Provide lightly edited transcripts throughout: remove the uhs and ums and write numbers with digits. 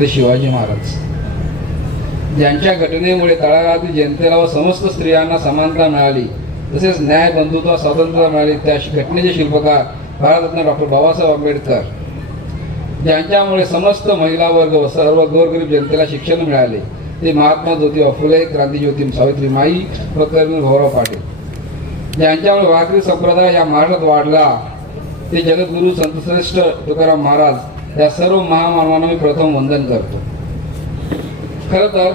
छत्रपती शिवाजी महाराज, ज्यांच्या घटनेमुळे तळागाळातील जनतेला व समस्त स्त्रियांना समानता मिळाली, तसेच न्याय, बंधुत्व, स्वातंत्र्य मिळाले, त्या घटनेचे शिल्पकार भारतरत्न डॉक्टर बाबासाहेब आंबेडकर, ज्यांच्यामुळे समस्त महिला वर्ग व सर्व गोरगरीब जनतेला शिक्षण मिळाले, ते महात्मा ज्योतिबा फुले, क्रांतिज्योती सावित्रीमाई, प्रकर्मी भाऊराव पाटील, ज्यांच्यामुळे वारकरी संप्रदाय या महाराष्ट्रात वाढला, ते जगद्गुरू संतश्रेष्ठ तुकाराम महाराज, या सर्व महामानवांना मी प्रथम वंदन करतो. खरं तर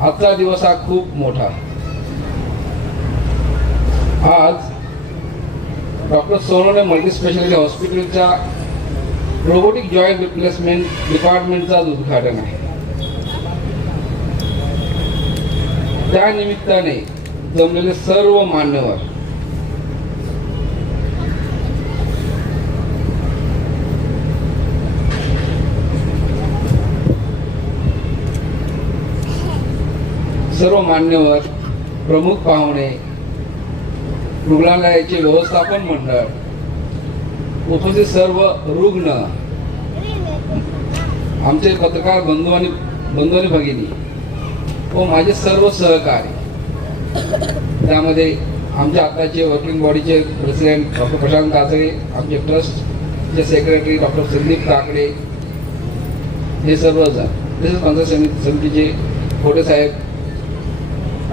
आजचा दिवस हा खूप मोठा. आज डॉक्टर सोनवणे मल्टीस्पेशालिटी हॉस्पिटलच्या रोबोटिक जॉईंट रिप्लेसमेंट डिपार्टमेंटचा उद्घाटन आहे. त्या निमित्ताने जमलेले सर्व मान्यवर, प्रमुख पाहुणे, रुग्णालयाचे व्यवस्थापन मंडळ, उपस्थित सर्व रुग्ण, आमचे पत्रकार बंधू आणि भगिनी व माझे सर्व सहकारी, त्यामध्ये आमच्या आताचे वर्किंग बॉडीचे प्रेसिडेंट डॉक्टर प्रशांत काजळे, आमचे ट्रस्टचे सेक्रेटरी डॉक्टर संदीप काकडे, हे सर्वजण, तसेच पंचायत समितीचे खोटे साहेब,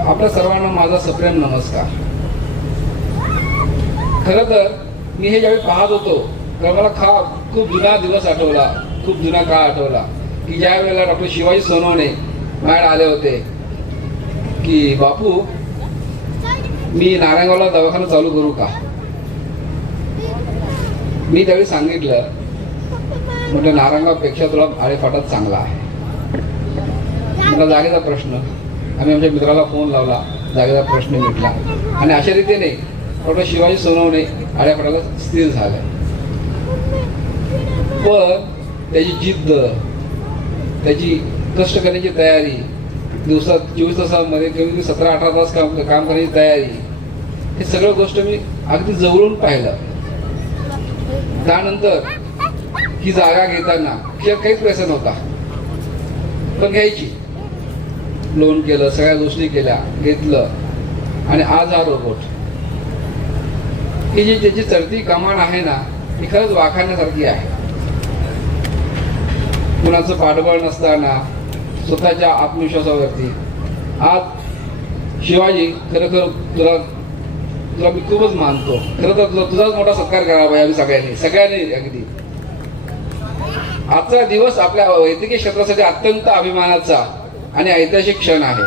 आपल्या सर्वांना माझा सप्रेम नमस्कार. खरं तर मी हे ज्यावेळी पाहत होतो तर मला खूप जुना दिवस आठवला, खूप जुना काळ आठवला की ज्या वेळेला डॉक्टर शिवाजी सोनवणे मॅड आले होते की बापू मी नारायणगावला दवाखाना चालू करू का. मी त्यावेळी सांगितलं, म्हटलं नारायणगावपेक्षा तुला आळेफाटात चांगला आहे. मला जागेचा प्रश्न, आम्ही आमच्या मित्राला फोन लावला, जागेचा प्रश्न मिटला आणि अशा रीतीने डॉक्टर शिवाजी सोनवणे आळेफाटाला स्थिर झाले. पण त्याची जिद्द, त्याची कष्ट करण्याची तयारी, दिवसात 24 तासामध्ये कमी 17-18 तास काम करण्याची तयारी, हे सगळं गोष्ट मी अगदी जवळून पाहिलं. त्यानंतर ही जागा घेताना काहीच पैसा नव्हता, पण घ्यायची, लोन केलं, सगळ्या गोष्टी केल्या, घेतलं आणि आज हा रोबोट, ही जी त्याची चढती कमान आहे ना, ही खरंच वाखाणण्यासारखी आहे. कुणाचं पाठबळ नसताना स्वतःच्या आत्मविश्वासावरती आज शिवाजी, खरं तुला मी खूपच मानतो. खरं तर तुझाच मोठा सत्कार करावा पाहिजे आम्ही सगळ्यांनी अगदी. आजचा दिवस आपल्या वैद्यकीय क्षेत्रासाठी अत्यंत अभिमानाचा आणि ऐतिहासिक क्षण आहे.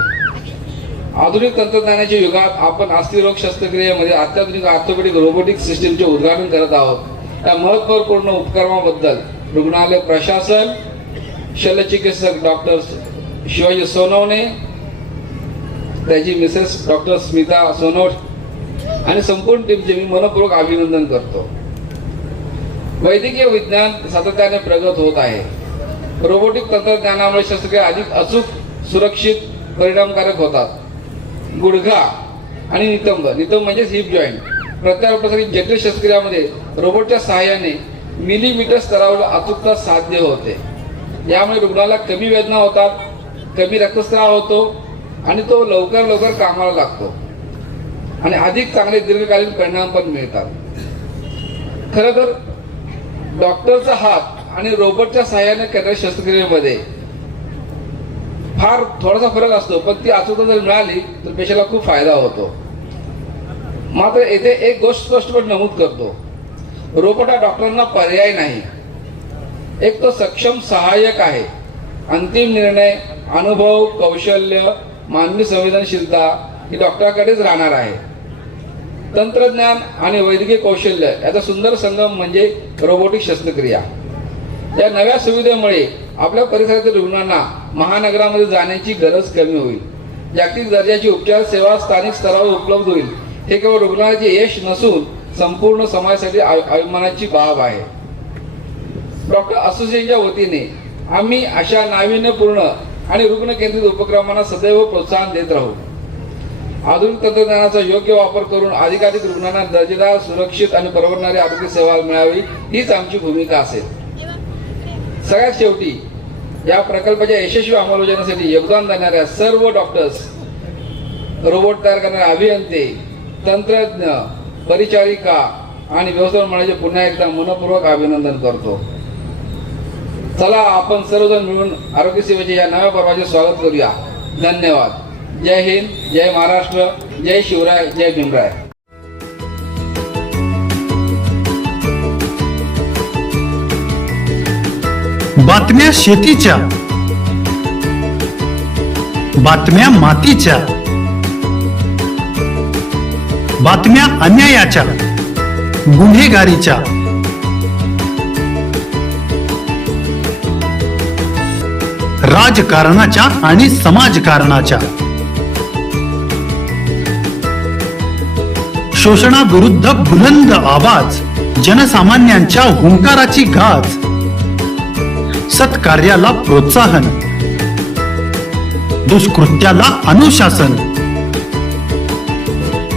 आधुनिक तंत्रज्ञानाच्या युगात आपण अस्थिरोग शस्त्रक्रियेमध्ये अत्याधुनिक ऑर्थोपेडिक रोबोटिक सिस्टीमचे उद्घाटन करत आहोत. या महत्त्वपूर्ण उपक्रमाबद्दल रुग्णालय प्रशासन, शल्यचिकित्सक डॉक्टर शिवाजी सोनवणे, त्याची मिसेस डॉक्टर स्मिता सोनवणे आणि संपूर्ण टीमचे मी मनपूर्वक अभिनंदन करतो. वैद्यकीय विज्ञान सातत्याने प्रगत होत आहे. रोबोटिक तंत्रज्ञानामुळे शस्त्रक्रिया अधिक अचूक, सुरक्षित, परिणामकारक होतात. गुडघा आणि नितंब म्हणजेच हिप जॉईंट प्रत्यारोपणासाठी जटिल शस्त्रक्रियामध्ये रोबोटच्या सहाय्याने मिलीमीटर स्तरावर अचूकता साध्य होते. यामुळे रुग्णाला कमी वेदना होतात, कमी रक्तस्राव होतो आणि तो लवकर कामाला लागतो आणि अधिक चांगले दीर्घकालीन परिणाम पण मिळतात. खरं तर डॉक्टरचा हात आणि रोबोटच्या सहाय्याने करणाऱ्या शस्त्रक्रियेमध्ये फार थोडासा फरक असतो, पण ती अचूकता जर मिळाली तर पेशंटला खूप फायदा होतो. मात्र येथे एक गोष्ट स्पष्टपणे नमूद करतो, रोबोट हा डॉक्टरांना पर्याय नाही. एक तो सक्षम सहाय्यक आहे. अंतिम निर्णय, अनुभव, कौशल्य, मानवी संवेदनशीलता ही डॉक्टरांकडेच राहणार आहे. तंत्रज्ञान आणि वैद्यकीय कौशल्य याचा सुंदर संगम म्हणजे रोबोटिक शस्त्रक्रिया. या नव्या सुविधेमुळे आपल्या परिसरातील रुग्णांना महानगरामध्ये जाण्याची गरज कमी होईल. जागतिक दर्जाची उपचार सेवा स्थानिक स्तरावर उपलब्ध होईल. हे केवळ रुग्णालयाचे यश नसून संपूर्ण समाजासाठी अभिमानाची बाब आहे. डॉक्टर असोसिएशनच्या वतीने आम्ही अशा नाविन्यपूर्ण आणि रुग्ण केंद्रित उपक्रमांना सदैव प्रोत्साहन देत राहू. आधुनिक तंत्रज्ञानाचा योग्य वापर करून अधिकाधिक रुग्णांना दर्जेदार, सुरक्षित आणि परवडणारी आरोग्य सेवा मिळावी हीच आमची भूमिका असेल. सगळ्यात शेवटी या प्रकल्पाच्या यशस्वी अंमलबजावणीसाठी योगदान देणाऱ्या सर्व डॉक्टर्स, रोबोट तयार करणारे अभियंते, तंत्रज्ञ, परिचारिका आणि व्यवस्थापन मंडळाचे पुन्हा एकदा मनपूर्वक अभिनंदन करतो. चला आपण सर्वजण मिळून आरोग्य सेवेच्या या नव्या पर्वाचे स्वागत करूया. धन्यवाद. जय हिंद, जय महाराष्ट्र, जय शिवराय, जय भीमराय. बातम्या शेतीच्या, बातम्या मातीच्या, बातम्या अन्यायाच्या, गुन्हेगारीच्या, राजकारणाच्या आणि समाजकारणाच्या, शोषणाविरुद्ध बुलंद आवाज, जनसामान्यांच्या हुंकाराची गाज, सत्कार्याला प्रोत्साहन, दुष्कृत्याला अनुशासन,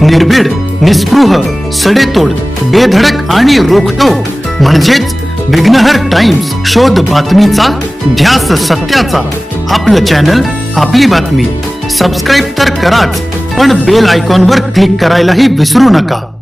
निर्भीड, निस्पृह, सडेतोड, बेधडक आणि रोखटोक म्हणजेच विघ्नहर टाइम्स. शोध बातमीचा, ध्यास सत्याचा. आपलं चॅनल, आपली बातमी. सबस्क्राईब तर कराच, पण बेल आयकॉनवर क्लिक करायलाही विसरू नका.